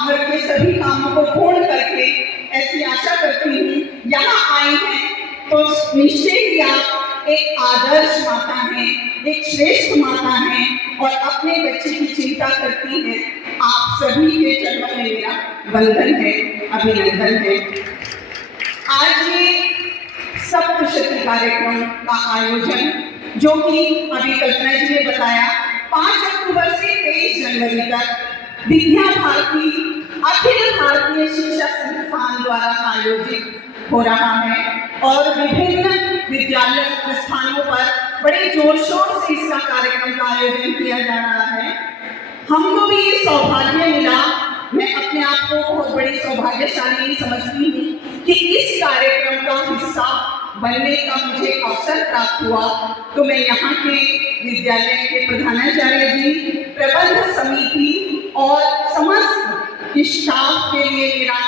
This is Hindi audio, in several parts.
आप घर के सभी कामों को पूर्ण करके, ऐसी आशा करती हूँ, यहाँ आई हैं तो निश्चय ही आप एक आदर्श माता हैं, एक श्रेष्ठ माता हैं और अपने बच्चे की चिंता करती हैं। आप सभी के चरणों में मेरा वंदन है, अभिनंदन है। आज ये सप्तशती कार्यक्रम का आयोजन, जो कि अभी कल्पना जी ने बताया, 5 अक्टूबर से 23 जनवरी तक विद्या भारती अखिल भारतीय शिक्षा संस्थान द्वारा आयोजित हो रहा है और विभिन्न विद्यालय स्थानों पर बड़े जोर शोर से इसका कार्यक्रम का आयोजन किया जा रहा है। हमको भी ये सौभाग्य मिला, मैं अपने आप को बहुत बड़ी सौभाग्यशाली समझती हूँ कि इस कार्यक्रम का हिस्सा बनने का मुझे अवसर प्राप्त हुआ। तो मैं यहाँ के विद्यालय के प्रधानाचार्य जी, प्रबंध समिति और समस्त स्टाफ के लिए मेरा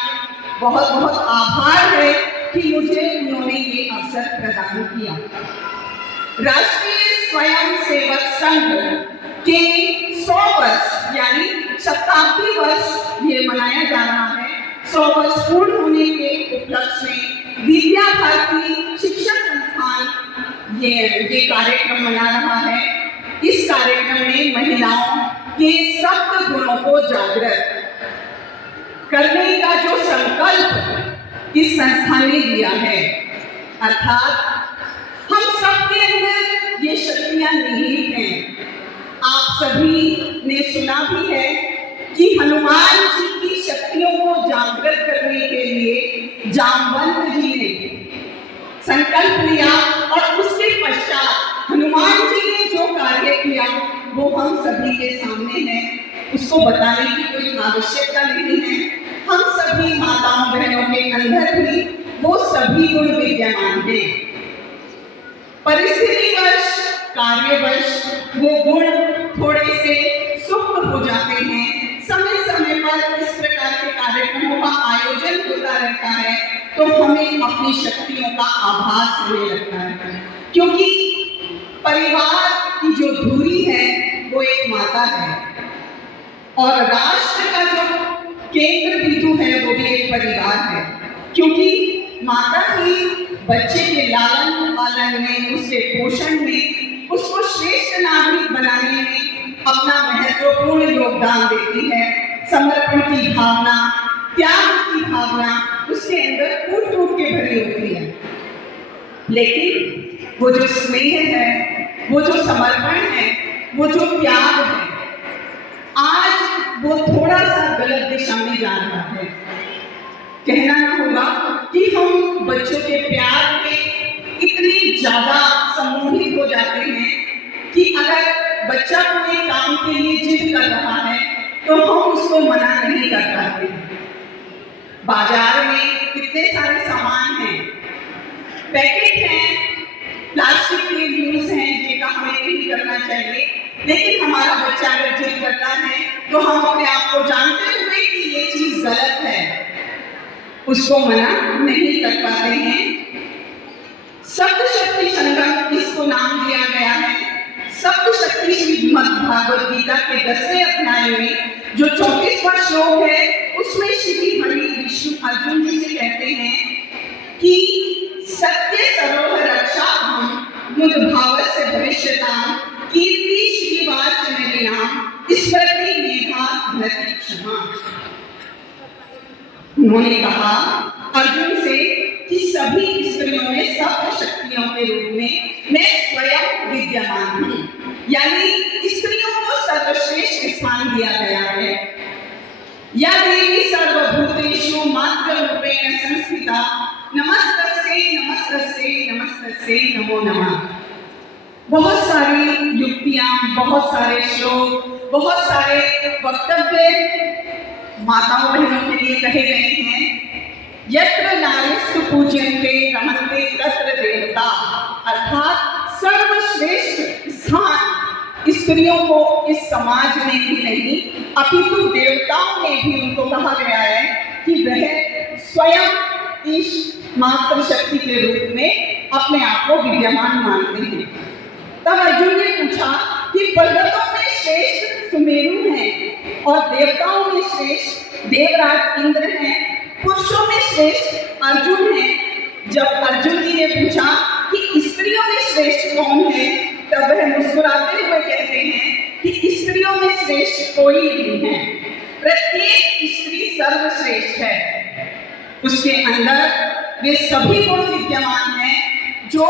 बहुत बहुत आभार है कि मुझे उन्होंने ये अवसर प्रदान किया। राष्ट्रीय स्वयंसेवक संघ के 100 वर्ष यानी शताब्दी वर्ष ये मनाया जा रहा है। 100 वर्ष पूर्ण होने के उपलक्ष्य में विद्या भारती शिक्षा संस्थान ये कार्यक्रम मना रहा है। इस कार्यक्रम में महिलाओं के सप्त गुणों को जागृत करने का जो संकल्प इस संस्था ने लिया है, अर्थात हम सबके अंदर ये शक्तियां निहित हैं। आप सभी ने सुना भी है कि हनुमान जी की शक्तियों को जागृत करने के लिए जामवंत जी ने संकल्प लिया और उसके पश्चात हनुमान जी ने जो कार्य किया वो हम सभी के सामने है। उसको बताने की कोई आवश्यकता नहीं है। हम सभी माताओं बहनों के अंदर भी वो सभी गुण विद्यमान हैं। परिस्थितिवश, कार्यवश वो गुण थोड़े से सुप्त हो जाते हैं। समय समय पर इस प्रकार के कार्यक्रमों का आयोजन होता रहता है तो हमें अपनी शक्तियों का आभास होने लगता है, क्योंकि परिवार की जो धुरी है वो एक माता है और राष्ट्र का जो केंद्र बिंदु है वो भी एक परिवार है, क्योंकि माता ही बच्चे के लालन पालन में, उसके पोषण में, उसको श्रेष्ठ नागरिक बनाने में अपना महत्वपूर्ण योगदान देती है। समर्पण की भावना, त्याग की भावना उसके अंदर टूट टूट के भरी होती है, लेकिन वो जो स्नेह है, वो जो समर्पण है, वो जो त्याग है, आज वो थोड़ा सा गलत दिशा में जा रहा है। कहना ना होगा कि हम बच्चों के प्यार में इतने ज्यादा सम्मोहित हो जाते हैं कि अगर बच्चा कोई काम के लिए जिद कर रहा है तो हम उसको मना नहीं कर पाते। बाजार में कितने सारे सामान हैं, पैकेट हैं, प्लास्टिक के यूज हैं जिनका हमें नहीं करना चाहिए, लेकिन हमारा बच्चा अगर जिद करता है तो हम अपने आप को जानते हुए कि ये चीज गलत है उसको मना नहीं कर पाते हैं। सप्तशक्ति संगम इसको नाम दिया गया है। सप्तशक्ति श्रीमद् भागवत गीता के 10वें अध्याय में जो 34वां श्लोक है उसमें श्री हरि विष्णु अर्जुन जी से कहते हैं कि सत्य सरोह रक्षा हम युद्ध भावस्य भविष्यताम कीर्ति श्रीवाच नलिनाम स्मृति मेधा धरति क्षमा। उन्होंने कहा अर्जुन से कि सभी स्त्रियों में सप्त शक्तियों के रूप में मैं स्वयं विद्यमान हूँ, यानी स्त्रियों को सर्वश्रेष्ठ स्थान दिया गया है। या देवी सर्वभूतेषु मात्र रूपेण संस्थिता नमस्तस्यै नमस्तस्यै नमस्तस्यै नमो नमः। बहुत सारी युक्तियां, बहुत सारे श्लोक, बहुत सारे वक्तव्य माताओं बहनों के लिए कहे गए हैं। यत्र नारीस्तु पूज्यन्ते रमन्ते तत्र देवता, अर्थात सर्वश्रेष्ठ स्थान स्त्रियों को इस समाज में ही नहीं अपितु देवताओं ने भी उनको कहा गया है कि वह स्वयं इस मातृ शक्ति के रूप में अपने आप को विद्यमान मानते हैं। तब अर्जुन ने पूछा कि पर्वतों में श्रेष्ठ सुमेरु हैं और देवताओं में श्रेष्ठ देवराज इंद्र हैं, पुरुषों में श्रेष्ठ अर्जुन हैं। जब अर्जुन जी ने पूछा कि स्त्रियों में श्रेष्ठ कौन है, तब वह मुस्कुराते हुए कहते हैं कि स्त्रियों में श्रेष्ठ कोई नहीं है, प्रत्येक स्त्री सर्वश्रेष्ठ है। उसके अंदर वे सभी गुण विद्यमान हैं जो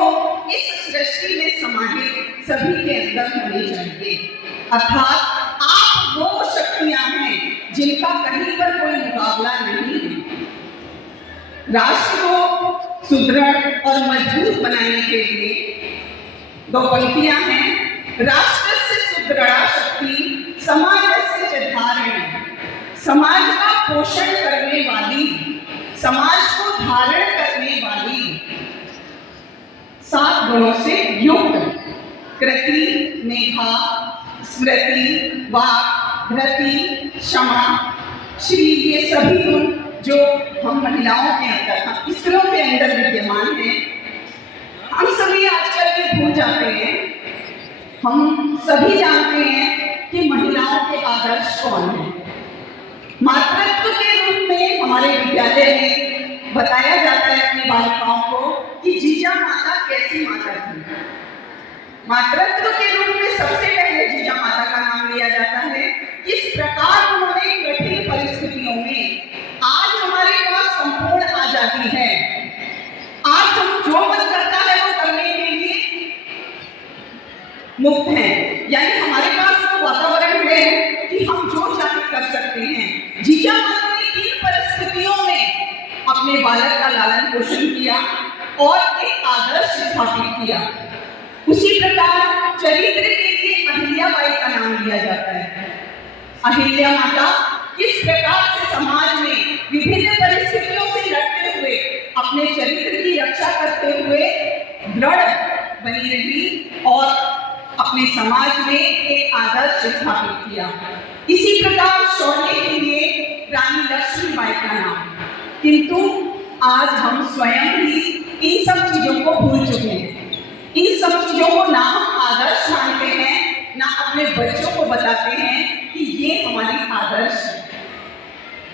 इस सृष्टि में समाहित सभी के अंदर होने चाहिए। अर्थात आप वो शक्तियां हैं जिनका कहीं पर कोई मुकाबला नहीं है। राष्ट्र को सुदृढ़ और मजबूत बनाने के लिए दो पंक्तियां हैं। राष्ट्र से सुदृढ़ शक्ति समाज से धारण, समाज का पोषण करने वाली, समाज को धारण करने वाली 7 गुणों से युक्त कृति, मेधा, स्मृति, वाक, धृति, क्षमा, श्री, ये सभी गुण जो हम महिलाओं के अंदर, हम स्त्रियों के अंदर विद्यमान हैं। हम सभी आजकल ये भूल जाते हैं। हम सभी जानते हैं कि महिलाओं के आदर्श कौन हैं। मातृत्व के रूप में हमारे विद्यालय में बताया जाता है अपनी बालिकाओं को कि जीजा माता कैसी माता थी। मातृत्व के रूप में सबसे पहले जीजा माता का नाम लिया जाता है। किस प्रकार उन्होंने कठिन परिस्थितियों में, आज हमारे पास संपूर्ण आजादी है, आज हम जो मन करता है वो करने के लिए मुक्त हैं, यानी हमारे पास वो वातावरण है कि हम जो चाहे कर सकते हैं। जीजा माता ने इन परिस्थितियों में अपने बालक का लालन पोषण किया और एक आदर्श स्थापित किया। उसी प्रकार चरित्र के लिए अहिल्याबाई का नाम लिया जाता है। अहिल्या माता किस प्रकार से समाज में विभिन्न परिस्थितियों से लड़ते हुए अपने चरित्र की रक्षा करते हुए दृढ़ बनी रही और अपने समाज में एक आदर्श स्थापित किया। इसी प्रकार शौर्य के लिए रानी लक्ष्मीबाई का नाम, किंतु आज हम स्वयं ही इन सब चीजों को भूल चुके हैं। इन सब चीजों को ना हम आदर्श मानते हैं, ना अपने बच्चों को बताते हैं कि ये हमारी आदर्श है।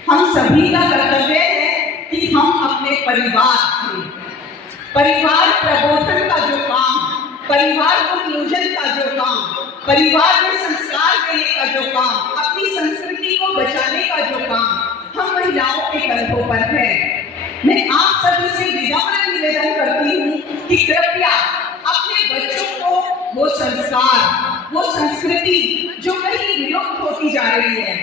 हम सभी का कर्तव्य है कि हम अपने परिवार में, परिवार प्रबोधन का जो काम, परिवार को नियोजन का जो काम, परिवार में संस्कार देने का जो काम, अपनी संस्कृति को बचाने का जो काम हम महिलाओं के कंधों पर है। मैं आप सभी से विनम्र निवेदन करती हूँ कि कृपया अपने बच्चों को वो संस्कार, वो संस्कृति जो कहीं विलुप्त होती जा रही है,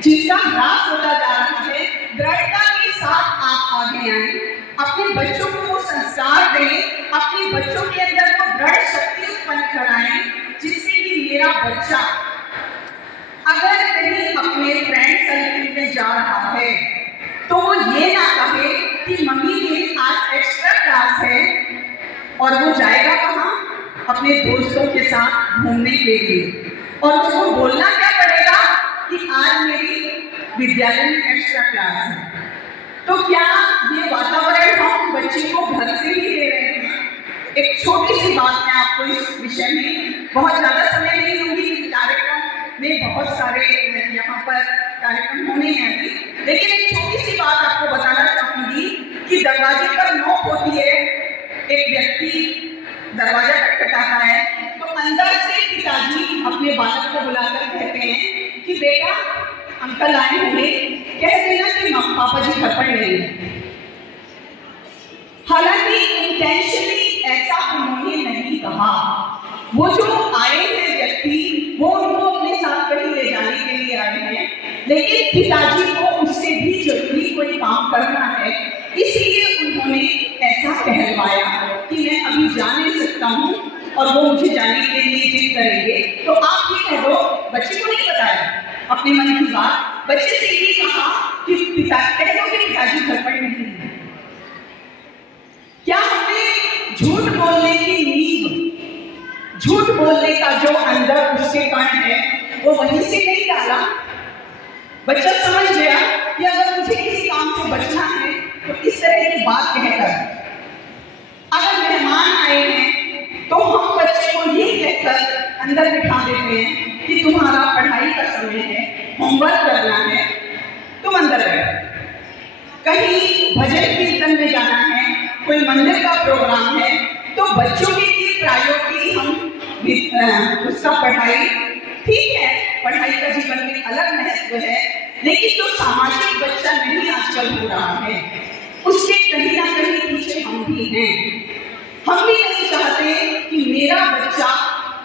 जिसका ह्रास होता जा रहा है, दृढ़ता के साथ आप आगे आए, अपने बच्चों को वो संस्कार दें, अपने बच्चों के अंदर वो दृढ़ शक्ति उत्पन्न कराएं, जिससे कि मेरा बच्चा अगर कहीं अपने फ्रेंड सर्कल में जा रहा है तो वो ये ना कहे कि मम्मी मेरी आज एक्स्ट्रा क्लास है, और वो जाएगा कहाँ? अपने दोस्तों के साथ घूमने के लिए, और उसको बोलना क्या पड़ेगा कि आज मेरी विद्यालय में एक्स्ट्रा क्लास है। तो क्या ये वातावरण हम बच्चे को घर से ही दे रहे हैं? एक छोटी सी बात मैं आपको इस विषय में, बहुत ज्यादा समय नहीं लूंगी, कार्यक्रम में बहुत सारे यहाँ पर कार्यक्रम होने हैं अभी, लेकिन एक छोटी सी बात आपको बताना चाहूंगी कि दरवाजे पर नॉक होती है, एक व्यक्ति दरवाजा खटखटाता है, तो अंदर से पिताजी अपने बालक को बुलाकर कहते हैं कि बेटा अंकल आए होंगे, कह देना कि पापा जी घर पर नहीं है। हालांकि इंटेंशनली ऐसा उन्होंने नहीं कहा। वो जो आए हैं व्यक्ति, वो उनको अपने साथ कहीं ले जाने के लिए आए हैं, लेकिन पिताजी को उससे भी जरूरी कोई काम करना है, इसलिए उन्होंने ऐसा कहलवाया कि मैं अभी जा नहीं सकता हूँ और वो मुझे जाने के लिए जिद करेंगे। तो आप ये कह दो, बच्चे को नहीं बताया अपने मन की बात, बच्चे से ये कहा कि कह दो कि पिताजी घर पर नहीं है। क्या हमने झूठ बोलने की नींव, झूठ बोलने का जो अंदर उसके कण है, वो वहीं से नहीं डाला? बच्चा समझ गया कि अगर मुझे किसी काम से बचना है तो इस तरह की बात कहकर, अगर मेहमान आए हैं तो हम बच्चे को ये कहकर अंदर बिठा देते हैं कि तुम्हारा होमवर्क करना है, तुम अंदर बैठो। कहीं भजन कीर्तन में जाना है, कोई मंदिर का प्रोग्राम है, तो बच्चों के लिए प्रायोरिटी हम उसका पढ़ाई, ठीक है, पढ़ाई का जीवन में अलग महत्व है, लेकिन जो सामाजिक बच्चा नहीं आजकल हो रहा है, उसके कहीं ना कहीं पीछे हम भी हैं। हम भी नहीं चाहते कि मेरा बच्चा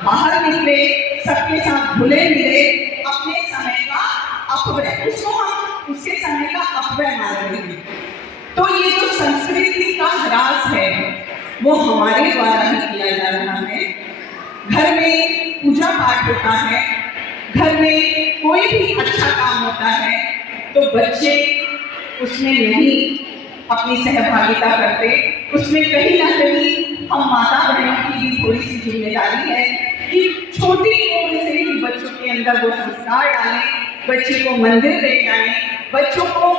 बाहर निकले, सबके साथ घुले मिले, अपने समय का अपव्यय, उसको हम उसके समय का अपव्यय मान रहे हैं। तो ये जो संस्कृति का ह्रास है वो हमारे द्वारा ही किया जा रहा है। घर में पूजा पाठ होता है, घर में कोई भी अच्छा काम होता है, तो बच्चे उसमें नहीं अपनी सहभागिता करते। उसमें कहीं ना कहीं हम माता बहनों की भी थोड़ी सी जिम्मेदारी है कि छोटी उम्र से ही बच्चों के अंदर वो संस्कार डालें, बच्चे को मंदिर ले जाएं, बच्चों को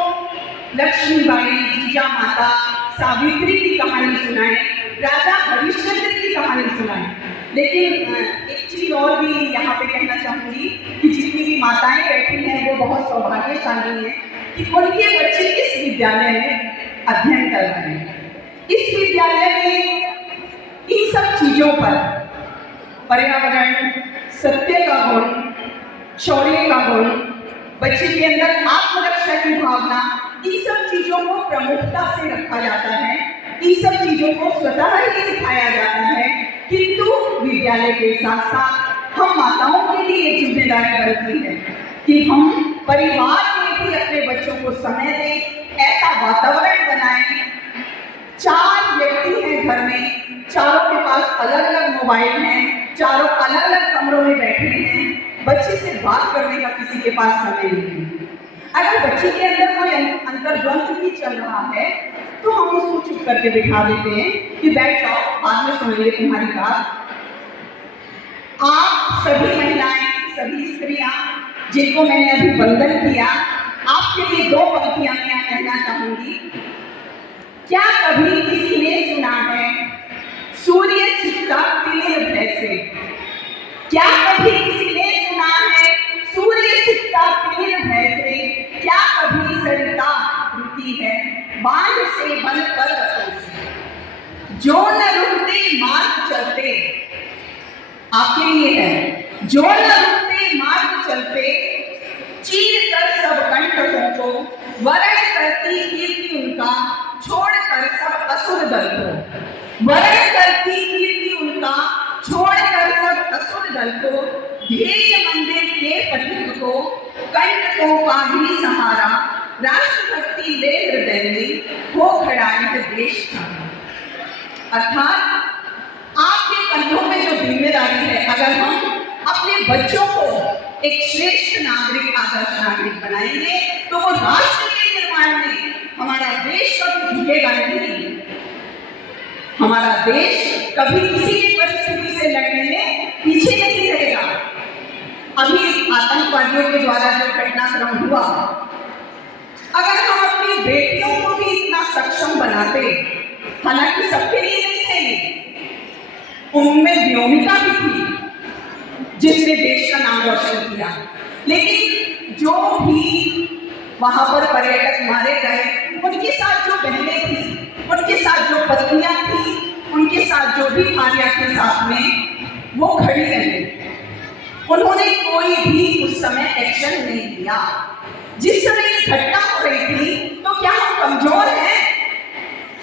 लक्ष्मीबाई, जीजा माता, सावित्री की कहानी सुनाएं, राजा हरिश्चंद्र की कहानी सुनाएं। लेकिन एक चीज और भी यहाँ पे कहना चाहूंगी कि जितनी भी माताएं बैठी हैं वो बहुत सौभाग्यशाली हैं कि उनके बच्चे इस विद्यालय में अध्ययन कर रहे हैं। इस विद्यालय में इन सब चीजों पर, पर्यावरण, सत्य का गुण, शौर्य का गुण, बच्चे के अंदर आत्मरक्षा की भावना, इन सब चीजों को प्रमुखता से रखा जाता है, इन सब चीजों को स्वतः ही सिखाया जाता है। किंतु विद्यालय के साथ साथ हम माताओं के लिए एक जिम्मेदारी बनती है कि हम परिवार में भी अपने बच्चों को समय दें, ऐसा वातावरण बनाएं। 4 व्यक्ति हैं घर में, चारों के पास अलग अलग मोबाइल हैं, चारों अलग अलग कमरों में बैठे हैं, बच्चे से बात करने का किसी के पास समय नहीं है। अगर बच्चे के अंदर कोई अंतर्द्वंद भी चल रहा है तो हम उसको चुप करके बिठा देते हैं कि बैठ जाओ, बाद में सुनेंगे तुम्हारी बात। आप सभी महिलाएं, सभी स्त्रियां जिनको मैंने अभी वंदन किया, आपके लिए 2 पंक्तियां मैं कहना चाहूंगी। क्या कभी किसी ने सुना है सूर्य छिपता तीर भय से? क्या कभी किसी ने सुना है सूर्य छिपता तीर भय से? क्या कभी सरिता रुकी है बांध से बन पर्वतों से? जो न रुकते मार्ग चलते, आपके लिए है, जो न रुकते मार्ग चलते, चीर कर सब कंटकों को, वरण करती कीर्ति उनका, छोड़कर सब असुर दल को। वरण करती कीर्ति उनका, छोड़कर सब असुर दल को, ध्येय मंदिर के पथिक को, कंटकों का ही सहारा, राष्ट्रभक्ति ले हृदय में, हो खड़ा यह देश था। अर्थात आपके कंधों में जो जिम्मेदारी है, अगर हम अपने बच्चों को एक श्रेष्ठ नागरिक, आदर्श नागरिक बनाएंगे तो वो राष्ट्र के निर्माण में हमारा देश कभी झुकेगा नहीं। हमारा देश कभी किसी भी परिस्थिति से लड़ने में पीछे नहीं रहेगा। अभी आतंकवादियों के द्वारा जो घटनाक्रम हुआ, अगर हम अपनी बेटियों को भी इतना सक्षम बनाते, हालांकि सबके लिए नहीं है, उनमें व्योमिका भी थी जिसने देश का नाम रोशन किया, लेकिन जो भी वहां पर पर्यटक मारे गए, उनके साथ जो बहनें थी, उनके साथ जो पत्नियां थी, उनके साथ जो भी भाइयां थे साथ में, वो खड़ी रही। उन्होंने कोई भी उस समय एक्शन नहीं लिया। जिस समय ये घटना हो रही थी, तो क्या हम कमजोर हैं?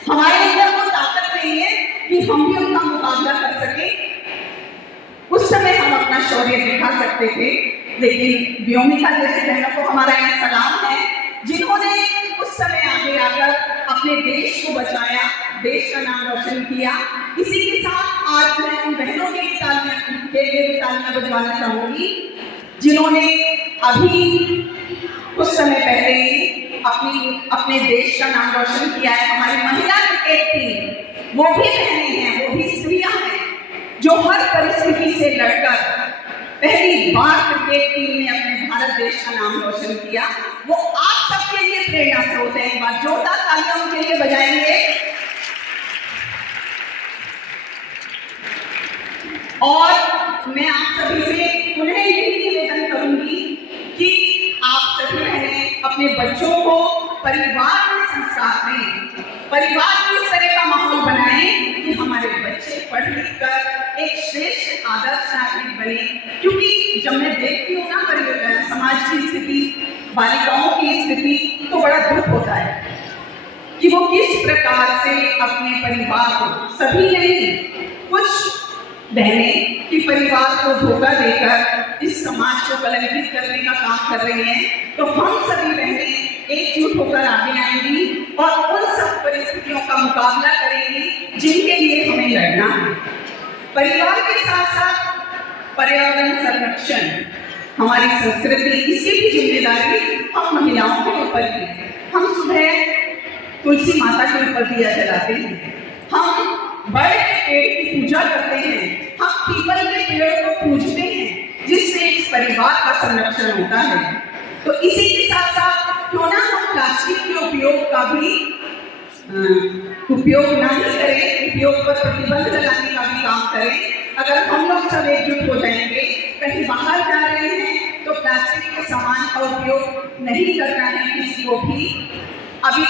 हमारे अंदर वो ताकत नहीं है कि हम भी उनका मुकाबला कर सके? उस समय हम अपना शौर्य दिखा सकते थे, लेकिन व्योमिका जैसी बहनों को हमारा यहाँ सलाम है, जिन्होंने उस समय आगे आकर अपने देश को बचाया, देश का नाम रोशन किया। इसी के साथ आज मैं उन बहनों के लिए तालियां बजवाना चाहूंगी जिन्होंने अभी कुछ समय पहले अपने देश का नाम रोशन किया है। हमारी महिला क्रिकेट टीम, वो भी बहनें हैं, वो भी स्त्रियां हैं जो हर परिस्थिति से लड़कर पहली बार क्रिकेट टीम ने अपने भारत देश का नाम रोशन किया। वो आप सबके लिए प्रेरणा स्रोत है। एक बार जोरदार तालियां उनके लिए बजाएंगे। और मैं आप सभी से पुनः यही निवेदन करूंगी कि सभी बहनें अपने बच्चों को परिवार में संस्कार दें, परिवार में इस तरह का माहौल बनाएं कि हमारे बच्चे पढ़ लिख कर एक श्रेष्ठ आदर्श नागरिक बने। क्योंकि जब मैं देखती हूँ ना समाज की स्थिति, बालिकाओं की स्थिति, तो बड़ा दुख होता है कि वो किस प्रकार से अपने परिवार को, सभी नहीं, कुछ बहनें कि परिवार को धोखा देकर इस समाज को कलंकित करने का काम कर रही हैं। तो हम सभी बहनें एकजुट होकर आगे आएंगी और उन सब परिस्थितियों का मुकाबला करेंगी जिनके लिए हमें लड़ना है। परिवार के साथ साथ पर्यावरण संरक्षण, हमारी संस्कृति, इसकी भी जिम्मेदारी हम महिलाओं के ऊपर ही है। हम सुबह तुलसी माता के ऊपर दिया जलाते हैं, हम बड़े के पेड़ की पूजा करते हैं, हम पीपल के पेड़ को पूजते हैं, जिससे इस परिवार का संरक्षण होता है। तो इसी के साथ साथ क्यों ना हम प्लास्टिक के उपयोग का भी उपयोग नहीं करें, उपयोग पर प्रतिबंध लगाने का भी काम करें। अगर हम लोग सब एकजुट हो जाएंगे, कहीं बाहर जा रहे हैं तो प्लास्टिक के सामान का उपयोग नहीं करना है किसी को भी। अभी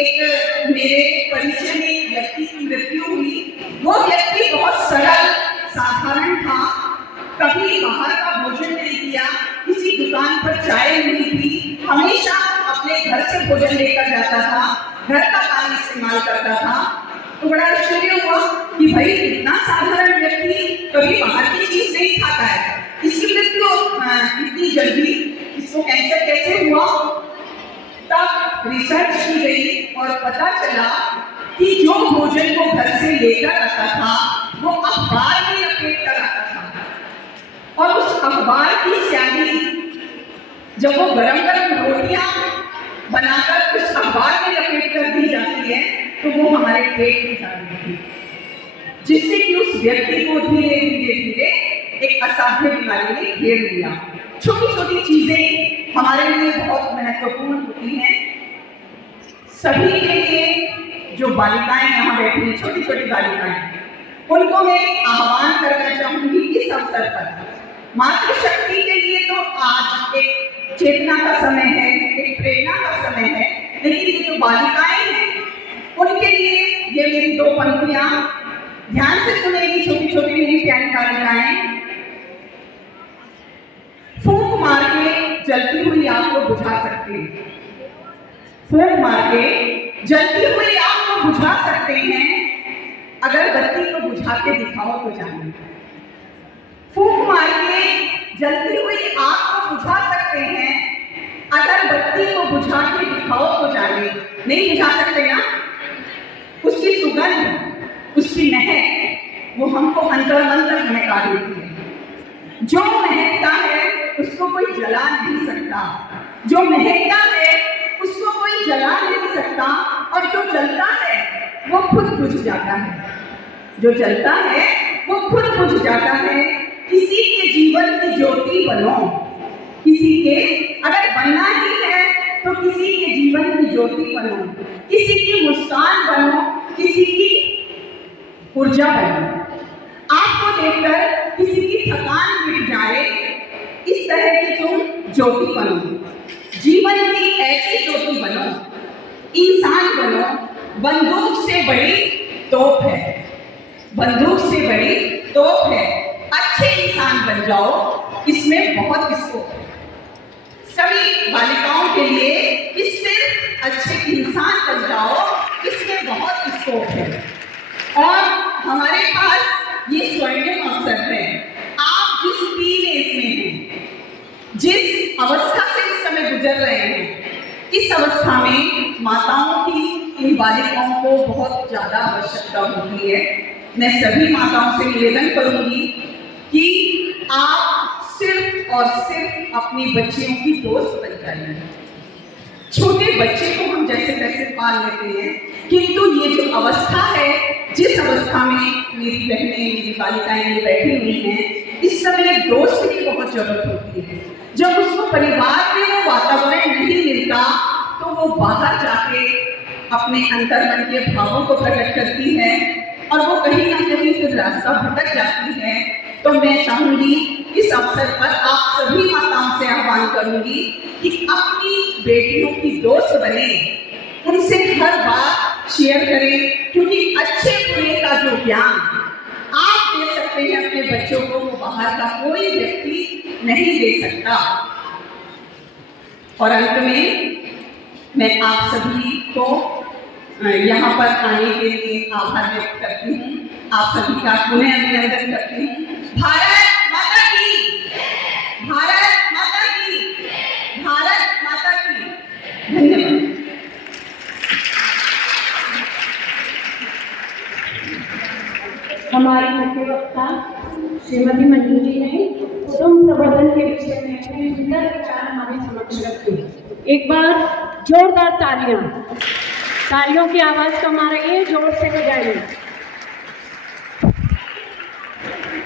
एक मेरे परिचय में एक व्यक्ति की मृत्यु हुई। वो व्यक्ति बहुत सरल साधारण था, कभी बाहर का भोजन नहीं किया, किसी दुकान पर चाय नहीं पी, हमेशा अपने घर से भोजन लेकर जाता था, घर का पानी इस्तेमाल करता था। तो बड़ा आश्चर्य हुआ कि भाई इतना साधारण व्यक्ति कभी बाहर की चीज नहीं खाता है, इसकी मृत्यु इतनी जल्दी, इसको कैंसर कैसे हुआ? तब रिसर्च की गई और पता चला कि जो भोजन को घर से लेकर आता था वो अखबार में लपेट कर आता था, और उस अखबार की स्याही जब वो गरम गरम रोटियां बनाकर उस अखबार में लपेट कर दी जाती है तो वो हमारे पेट में जा रही थी, जिससे कि उस व्यक्ति को धीरे धीरे धीरे एक असाध्य बीमारी ने घेर लिया। छोटी छोटी चीजें हमारे लिए बहुत महत्वपूर्ण होती हैं। सभी के लिए जो बालिकाएं यहाँ बैठी हैं, छोटी छोटी बालिकाएं, उनको मैं आह्वान करना चाहूंगी इस अवसर पर। मातृशक्ति के लिए तो आज एक चेतना का समय है, एक प्रेरणा का समय है, लेकिन ये जो बालिकाएं हैं उनके लिए ये मेरी दो पंक्तियां ध्यान से सुनेगी। छोटी छोटी मेरी प्यारी बालिकाएं, फूंक मार के जलती हुई आग को बुझा सकते हैं, फूंक मार के जलती हुई आग को बुझा सकते हैं, अगर बत्ती को बुझा के दिखाओ तो जाने। फूंक मार के जलती हुई आग को बुझा सकते हैं, अगर बत्ती को बुझा के दिखाओ तो जाने। नहीं बुझा सकते ना? उसकी सुगंध, उसकी महक वो हमको अंतर मंतर महका देती है। जो महकता है उसको कोई जला नहीं सकता, जो महकता है उसको कोई जला नहीं सकता, और जो जलता है वो खुद बुझ जाता है, जो जलता है वो खुद बुझ जाता है। किसी के जीवन की ज्योति बनो, किसी के अगर बनना ही है तो किसी के जीवन की ज्योति बनो, किसी की मुस्कान बनो, किसी की ऊर्जा बनो। आपको देखकर किसी की थकान मिट जाए, इस तरह की तुम ज्योति बनो, जीवन की ऐसी ज्योति बनो, इंसान बनो। बंदूक से बड़ी तोप है, बंदूक से बड़ी तोप है, अच्छे इंसान बन जाओ, इसमें बहुत स्कोप है। सभी बालिकाओं के लिए इस सिर्फ अच्छे इंसान बन जाओ, इसमें बहुत स्कोप है। और हमारे पास ये स्वर्णिम अवसर है। आप जिस पीढ़ी में हैं, जिस अवस्था से इस समय गुजर रहे हैं, इस अवस्था में माताओं की, इन बालिकाओं को बहुत ज्यादा आवश्यकता होती है। मैं सभी माताओं से निवेदन करूंगी कि आप सिर्फ और सिर्फ अपनी बच्चियों की दोस्त बन जाइए। छोटे बच्चे को हम जैसे तैसे पाल लेते हैं, किंतु ये जो अवस्था है, जिस अवस्था में मेरी बहनें, मेरी बालिकाएं बैठी हुई हैं, इस समय दोस्त की बहुत जरूरत होती है। जब उसको परिवार में वो वातावरण नहीं मिलता तो वो बाहर जाके अपने अंतर्मन के भावों को प्रकट करती है और वो कहीं ना कहीं फिर रास्ता भटक जाती है। तो मैं चाहूंगी इस अवसर पर आप सभी माताओं से आह्वान करूंगी कि अपनी बेटियों की दोस्त बने, उनसे हर बात शेयर करें, क्योंकि अच्छे बुरे का जो ज्ञान आप दे सकते हैं अपने बच्चों को, वो बाहर का कोई व्यक्ति नहीं दे सकता। और अंत में मैं आप सभी को यहाँ पर आने के लिए आभार व्यक्त करती हूँ, आप सभी का पुनः अभिनंदन करती हूँ। भारत माता की, भारत माता की, भारत माता की। धन्यवाद। हमारी मुख्य वक्ता श्रीमती मंजू जी ने कुटुंब प्रबंधन के विषय में अपने सुंदर विचार हमारे समक्ष रखे। एक बार जोरदार तालियां, तालियों की आवाज कम आ रही है, जोर से बजाइए।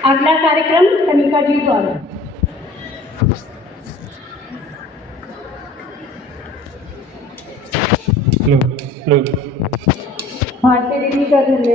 अगला कार्यक्रम कनिका जी द्वारा। भारती दीदी का धन्यवाद।